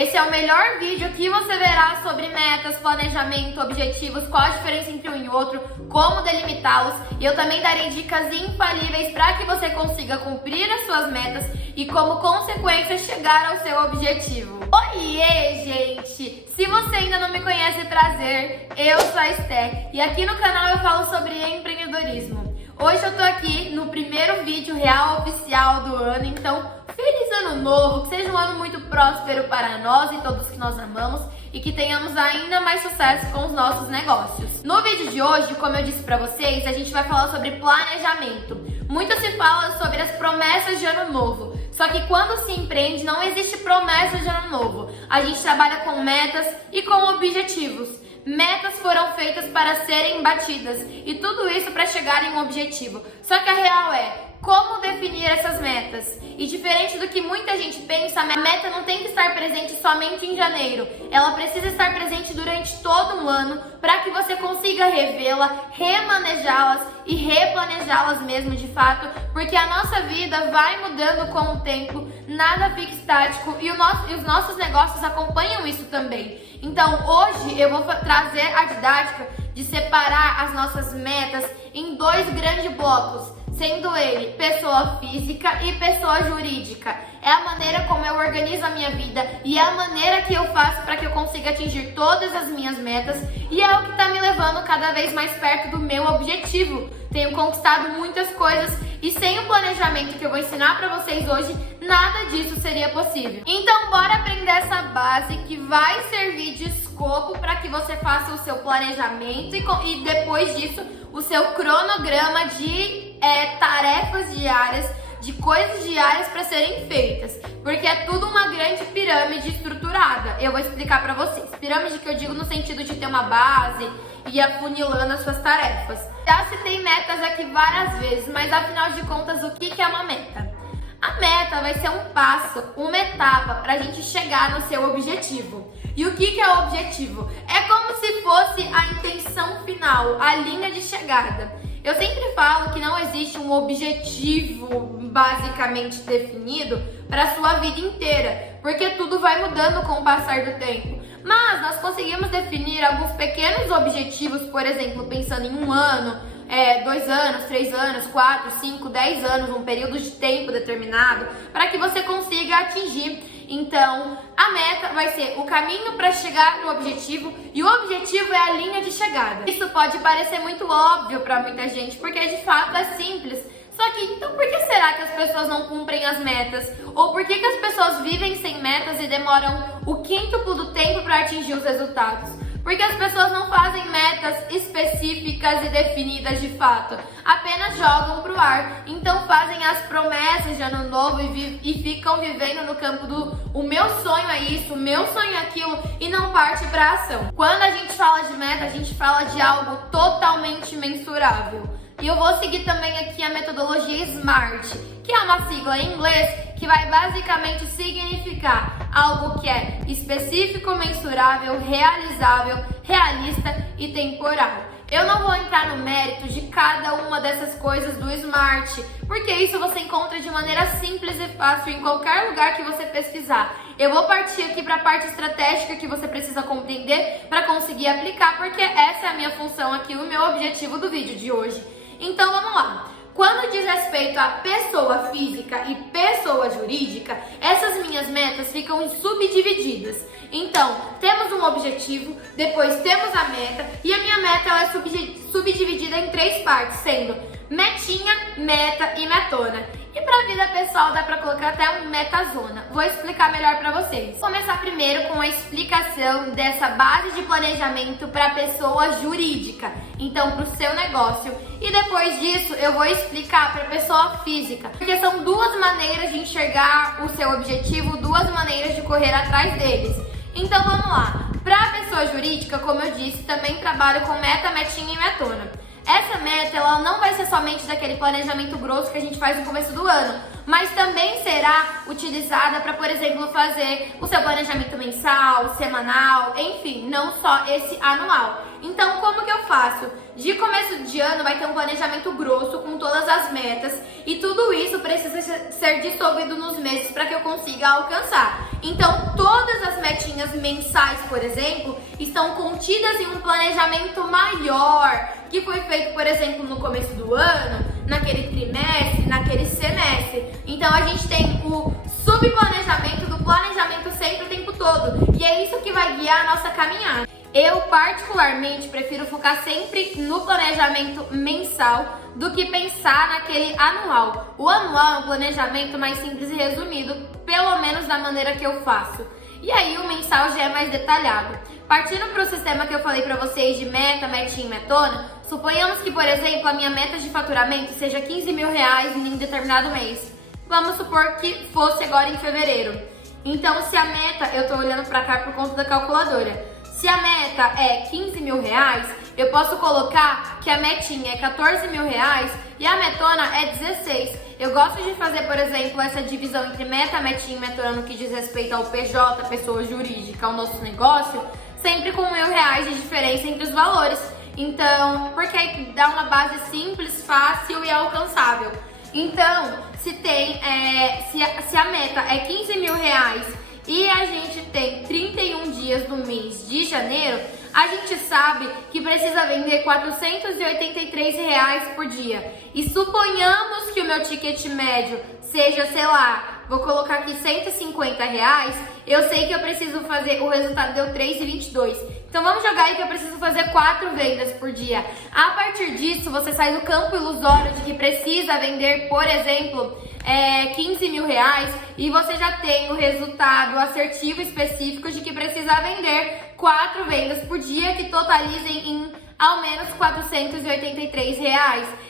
Esse é o melhor vídeo que você verá sobre metas, planejamento, objetivos, qual a diferença entre um e outro, como delimitá-los. E eu também darei dicas infalíveis para que você consiga cumprir as suas metas e, como consequência, chegar ao seu objetivo. Oiê, gente! Se você ainda não me conhece, prazer, eu sou a Esté e aqui no canal eu falo sobre empreendedorismo. Hoje eu tô aqui no primeiro vídeo real oficial do ano, então feliz ano novo, que seja um ano muito próspero para nós e todos que nós amamos e que tenhamos ainda mais sucesso com os nossos negócios. No vídeo de hoje, como eu disse para vocês, a gente vai falar sobre planejamento. Muito se fala sobre as promessas de ano novo, só que quando se empreende não existe promessa de ano novo. A gente trabalha com metas e com objetivos. Metas foram feitas para serem batidas e tudo isso para chegar em um objetivo. Só que a real é como definir essas metas. E diferente do que muita gente pensa, a meta não tem que estar presente somente em janeiro. Ela precisa estar presente durante todo o ano para que você consiga revê-la, remanejá-las e replanejá-las mesmo de fato, porque a nossa vida vai mudando com o tempo, nada fica estático e os nossos negócios acompanham isso também. Então hoje eu vou trazer a didática de separar as nossas metas em dois grandes blocos, sendo ele pessoa física e pessoa jurídica. É a maneira como eu organizo a minha vida e é a maneira que eu faço para que eu consiga atingir todas as minhas metas e é o que está me levando cada vez mais perto do meu objetivo. Tenho conquistado muitas coisas e sem o planejamento que eu vou ensinar para vocês hoje, nada disso seria possível. Então bora aprender essa base que vai servir de escopo para que você faça o seu planejamento e depois disso o seu cronograma de tarefas diárias, de coisas diárias para serem feitas, porque é tudo uma grande pirâmide estruturada. Eu vou explicar para vocês. Pirâmide que eu digo no sentido de ter uma base e afunilando as suas tarefas. Já citei metas aqui várias vezes, mas afinal de contas, o que é uma meta? A meta vai ser um passo, uma etapa para a gente chegar no seu objetivo. E o que é o objetivo? É como se fosse a intenção final, a linha de chegada. Eu sempre falo que não existe um objetivo basicamente definido para a sua vida inteira, porque tudo vai mudando com o passar do tempo. Mas nós conseguimos definir alguns pequenos objetivos, por exemplo, pensando em um ano, 2 anos, 3 anos, 4, 5, 10 anos, um período de tempo determinado, para que você consiga atingir. Então, a meta vai ser o caminho para chegar no objetivo e o objetivo é a linha de chegada. Isso pode parecer muito óbvio para muita gente, porque de fato é simples. Só que, então por que será que as pessoas não cumprem as metas? Ou por que as pessoas vivem sem metas e demoram o quíntuplo do tempo para atingir os resultados? Porque as pessoas não fazem metas específicas e definidas de fato, apenas jogam pro ar. Então fazem as promessas de ano novo e ficam vivendo no campo do o meu sonho é isso, o meu sonho é aquilo e não parte pra ação. Quando a gente fala de meta, a gente fala de algo totalmente mensurável. E eu vou seguir também aqui a metodologia SMART, que é uma sigla em inglês que vai basicamente significar algo que é específico, mensurável, realizável, realista e temporal. Eu não vou entrar no mérito de cada uma dessas coisas do SMART, porque isso você encontra de maneira simples e fácil em qualquer lugar que você pesquisar. Eu vou partir aqui para a parte estratégica que você precisa compreender para conseguir aplicar, porque essa é a minha função aqui, o meu objetivo do vídeo de hoje. Então vamos lá. Quando diz respeito a pessoa física e pessoa jurídica, essas minhas metas ficam subdivididas. Então, temos um objetivo, depois temos a meta, e a minha meta ela é subdividida em 3 partes, sendo metinha, meta e metona. E para a vida pessoal dá para colocar até um metazona. Vou explicar melhor para vocês. Vou começar primeiro com a explicação dessa base de planejamento para a pessoa jurídica, então para o seu negócio. E depois disso eu vou explicar para a pessoa física, porque são duas maneiras de enxergar o seu objetivo, duas maneiras de correr atrás deles. Então vamos lá. Para a pessoa jurídica, como eu disse, também trabalho com meta, metinha e metona. Essa meta ela não vai ser somente daquele planejamento grosso que a gente faz no começo do ano, mas também será utilizada para, por exemplo, fazer o seu planejamento mensal, semanal, enfim, não só esse anual. Então, como que eu faço? De começo de ano vai ter um planejamento grosso com todas as metas e tudo isso precisa ser dissolvido nos meses para que eu consiga alcançar. Então, todas as metinhas mensais, por exemplo, estão contidas em um planejamento maior que foi feito, por exemplo, no começo do ano, naquele trimestre, naquele semestre. Então, a gente tem o subplanejamento do planejamento sempre o tempo todo e é isso que vai guiar a nossa caminhada. Eu, particularmente, prefiro focar sempre no planejamento mensal do que pensar naquele anual. O anual é um planejamento mais simples e resumido, pelo menos da maneira que eu faço. E aí o mensal já é mais detalhado. Partindo para o sistema que eu falei para vocês de meta, metinha e metona, suponhamos que, por exemplo, a minha meta de faturamento seja 15 mil reais em determinado mês. Vamos supor que fosse agora em fevereiro. Então, se a meta, eu tô olhando para cá por conta da calculadora. Se a meta é 15 mil reais, eu posso colocar que a metinha é 14 mil reais e a metona é 16. Eu gosto de fazer, por exemplo, essa divisão entre meta, metinha e metona no que diz respeito ao PJ, pessoa jurídica, ao nosso negócio, sempre com R$ 1.000 de diferença entre os valores. Então, porque aí dá uma base simples, fácil e alcançável. Então, se a meta é 15 mil reais e a gente tem 31 dias do mês de janeiro, a gente sabe que precisa vender R$ 483 por dia. E suponhamos que o meu ticket médio seja, sei lá, vou colocar aqui R$150, eu sei que eu preciso fazer, o resultado deu 3,22. Então vamos jogar aí que eu preciso fazer 4 vendas por dia. A partir disso, você sai do campo ilusório de que precisa vender, por exemplo, 15 mil reais e você já tem o resultado assertivo específico de que precisa vender 4 vendas por dia que totalizem em ao menos R$ 483.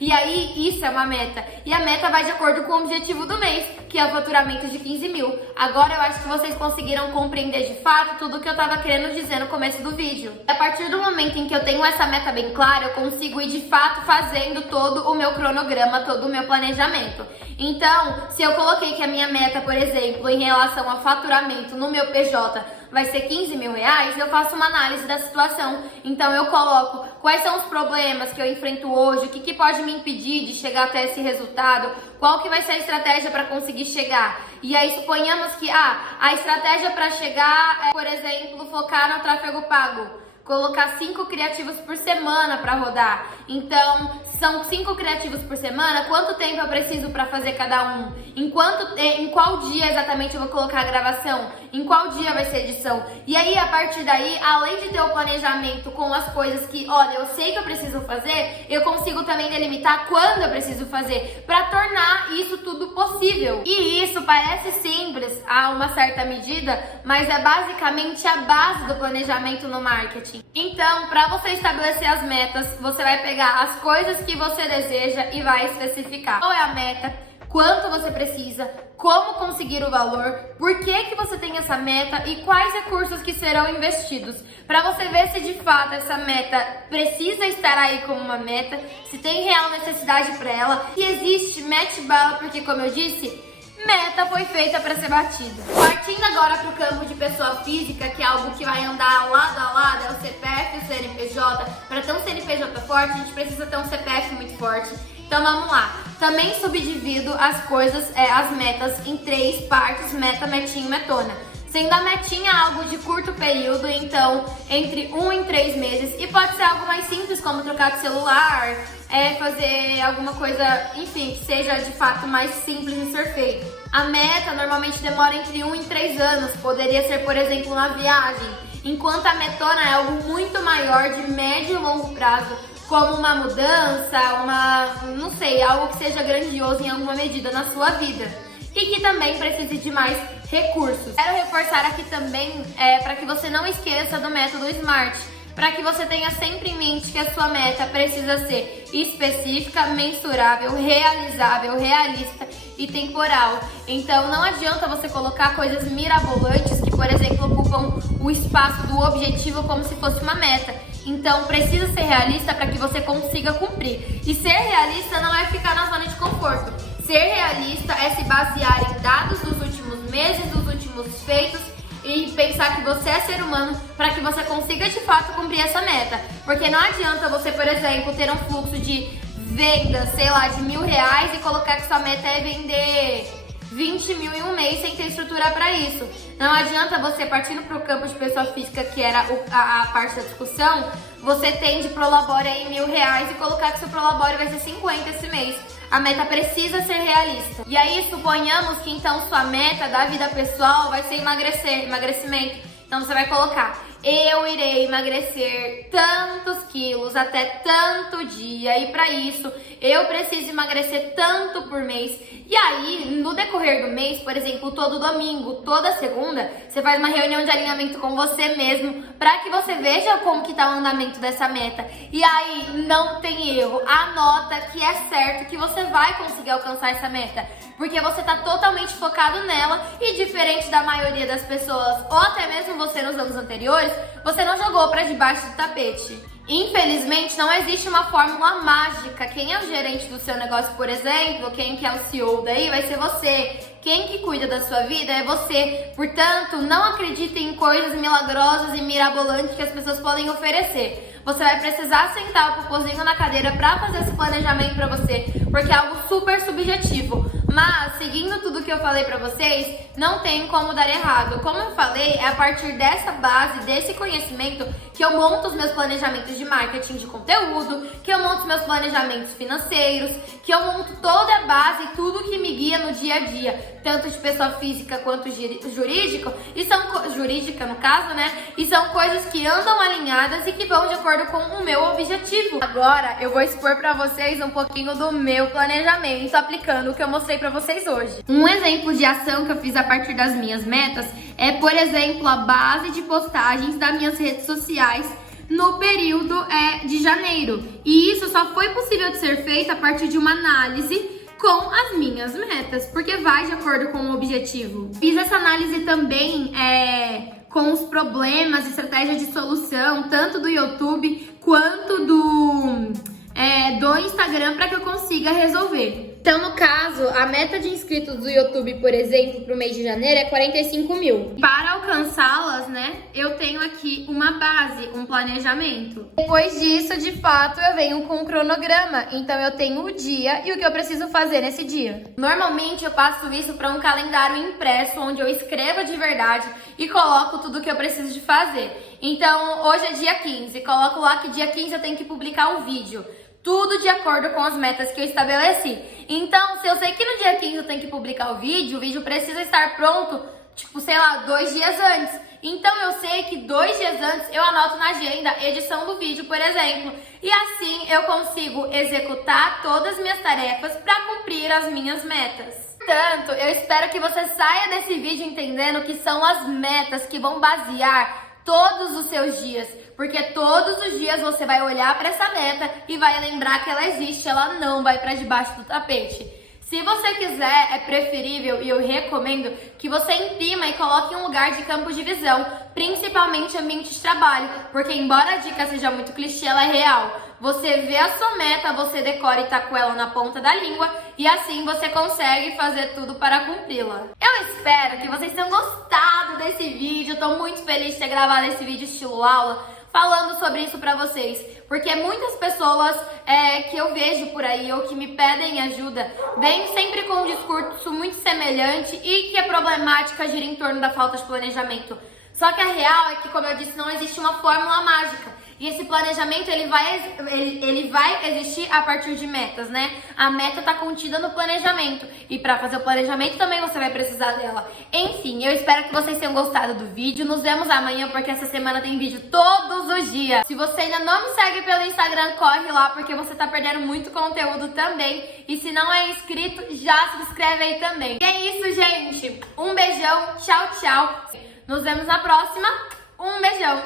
E aí, isso é uma meta. E a meta vai de acordo com o objetivo do mês, que é o faturamento de 15 mil. Agora eu acho que vocês conseguiram compreender de fato tudo o que eu estava querendo dizer no começo do vídeo. A partir do momento em que eu tenho essa meta bem clara, eu consigo ir de fato fazendo todo o meu cronograma, todo o meu planejamento. Então, se eu coloquei que a minha meta, por exemplo, em relação a faturamento no meu PJ vai ser 15 mil reais, eu faço uma análise da situação. Então eu coloco quais são os problemas que eu enfrento hoje, o que pode me impedir de chegar até esse resultado, qual que vai ser a estratégia para conseguir chegar. E aí suponhamos que a estratégia para chegar é, por exemplo, focar no tráfego pago. Colocar 5 criativos por semana para rodar. Então, são 5 criativos por semana, quanto tempo eu preciso para fazer cada um? Em qual dia exatamente eu vou colocar a gravação? Em qual dia vai ser a edição? E aí, a partir daí, além de ter o planejamento com as coisas que, olha, eu sei que eu preciso fazer, eu consigo também delimitar quando eu preciso fazer, para tornar isso tudo possível. E isso parece simples a uma certa medida, mas é basicamente a base do planejamento no marketing. Então, para você estabelecer as metas, você vai pegar as coisas que você deseja e vai especificar qual é a meta, quanto você precisa, como conseguir o valor, por que você tem essa meta e quais recursos que serão investidos, para você ver se de fato essa meta precisa estar aí como uma meta, se tem real necessidade para ela, se existe mete bala, porque como eu disse, meta foi feita para ser batida. Partindo agora para o campo de pessoa física, que é algo que vai andar lado a lado, é o CPF e o CNPJ. Para ter um CNPJ forte, a gente precisa ter um CPF muito forte. Então vamos lá. Também subdivido as coisas, as metas em 3 partes, meta, metinha e metona. Sendo a metinha algo de curto período, então entre 1 e 3 meses. E pode ser algo mais simples, como trocar de celular, fazer alguma coisa, enfim, que seja de fato mais simples de ser feito. A meta normalmente demora entre 1 e 3 anos, poderia ser, por exemplo, uma viagem. Enquanto a metona é algo muito maior, de médio e longo prazo, como uma mudança, não sei, algo que seja grandioso em alguma medida na sua vida. E que também precise de mais recursos. Quero reforçar aqui também para que você não esqueça do método SMART, para que você tenha sempre em mente que a sua meta precisa ser específica, mensurável, realizável, realista e temporal. Então não adianta você colocar coisas mirabolantes que, por exemplo, ocupam o espaço do objetivo como se fosse uma meta. Então precisa ser realista para que você consiga cumprir. E ser realista não é ficar na zona de conforto. Ser realista é se basear em dados dos últimos meses, dos últimos feitos e pensar que você é ser humano para que você consiga de fato cumprir essa meta. Porque não adianta você, por exemplo, ter um fluxo de venda, sei lá, de R$1.000 e colocar que sua meta é vender 20 mil em um mês sem ter estrutura para isso. Não adianta você, partindo para o campo de pessoa física, que era a parte da discussão, você tem de Prolabore aí R$1.000 e colocar que seu Prolabore vai ser 50 esse mês. A meta precisa ser realista. E aí, suponhamos que então sua meta da vida pessoal vai ser emagrecimento. Então você vai colocar: eu irei emagrecer tantos quilos até tanto dia, e para isso eu preciso emagrecer tanto por mês. E aí, no decorrer do mês, por exemplo, todo domingo, toda segunda, você faz uma reunião de alinhamento com você mesmo para que você veja como que tá o andamento dessa meta. E aí, não tem erro, anota que é certo que você vai conseguir alcançar essa meta, porque você tá totalmente focado nela e, diferente da maioria das pessoas, ou até mesmo você nos anos anteriores, você não jogou para debaixo do tapete. Infelizmente, não existe uma fórmula mágica. Quem é o gerente do seu negócio, por exemplo, quem que é o CEO daí, vai ser você. Quem que cuida da sua vida é você. Portanto, não acredite em coisas milagrosas e mirabolantes que as pessoas podem oferecer. Você vai precisar sentar o popozinho na cadeira para fazer esse planejamento para você, porque é algo super subjetivo. Mas, seguindo tudo que eu falei pra vocês, não tem como dar errado. Como eu falei, é a partir dessa base, desse conhecimento, que eu monto os meus planejamentos de marketing de conteúdo, que eu monto os meus planejamentos financeiros, que eu monto toda a base, tudo que me guia no dia a dia, tanto de pessoa física quanto jurídico, jurídica no caso, né? E são coisas que andam alinhadas e que vão de acordo com o meu objetivo. Agora, eu vou expor pra vocês um pouquinho do meu planejamento, aplicando o que eu mostrei pra vocês hoje. Um exemplo de ação que eu fiz a partir das minhas metas é, por exemplo, a base de postagens das minhas redes sociais no período de janeiro. E isso só foi possível de ser feito a partir de uma análise com as minhas metas, porque vai de acordo com o objetivo. Fiz essa análise também com os problemas, estratégias de solução, tanto do YouTube quanto do Instagram, para que eu consiga resolver. Então, no caso, a meta de inscritos do YouTube, por exemplo, para o mês de janeiro é 45 mil. Para alcançá-las, né, eu tenho aqui uma base, um planejamento. Depois disso, de fato, eu venho com um cronograma. Então, eu tenho o dia e o que eu preciso fazer nesse dia. Normalmente, eu passo isso para um calendário impresso, onde eu escrevo de verdade e coloco tudo o que eu preciso de fazer. Então, hoje é dia 15. Coloco lá que dia 15 eu tenho que publicar um vídeo. Tudo de acordo com as metas que eu estabeleci. Então, se eu sei que no dia 15 eu tenho que publicar o vídeo precisa estar pronto, tipo, sei lá, 2 dias antes. Então, eu sei que 2 dias antes eu anoto na agenda edição do vídeo, por exemplo. E assim eu consigo executar todas as minhas tarefas para cumprir as minhas metas. Portanto, eu espero que você saia desse vídeo entendendo que são as metas que vão basear todos os seus dias, porque todos os dias você vai olhar para essa meta e vai lembrar que ela existe, ela não vai para debaixo do tapete. Se você quiser, é preferível e eu recomendo que você imprima e coloque em um lugar de campo de visão, principalmente ambiente de trabalho, porque embora a dica seja muito clichê, ela é real. Você vê a sua meta, você decora e tá com ela na ponta da língua e assim você consegue fazer tudo para cumpri-la. Eu espero que vocês tenham gostado desse vídeo, eu tô muito feliz de ter gravado esse vídeo estilo aula, falando sobre isso pra vocês, porque muitas pessoas que eu vejo por aí ou que me pedem ajuda, vêm sempre com um discurso muito semelhante e que a problemática gira em torno da falta de planejamento. Só que a real é que, como eu disse, não existe uma fórmula mágica. E esse planejamento, ele vai existir a partir de metas, né? A meta tá contida no planejamento. E para fazer o planejamento também você vai precisar dela. Enfim, eu espero que vocês tenham gostado do vídeo. Nos vemos amanhã, porque essa semana tem vídeo todos os dias. Se você ainda não me segue pelo Instagram, corre lá, porque você tá perdendo muito conteúdo também. E se não é inscrito, já se inscreve aí também. E é isso, gente. Um beijão. Tchau, tchau. Nos vemos na próxima. Um beijão.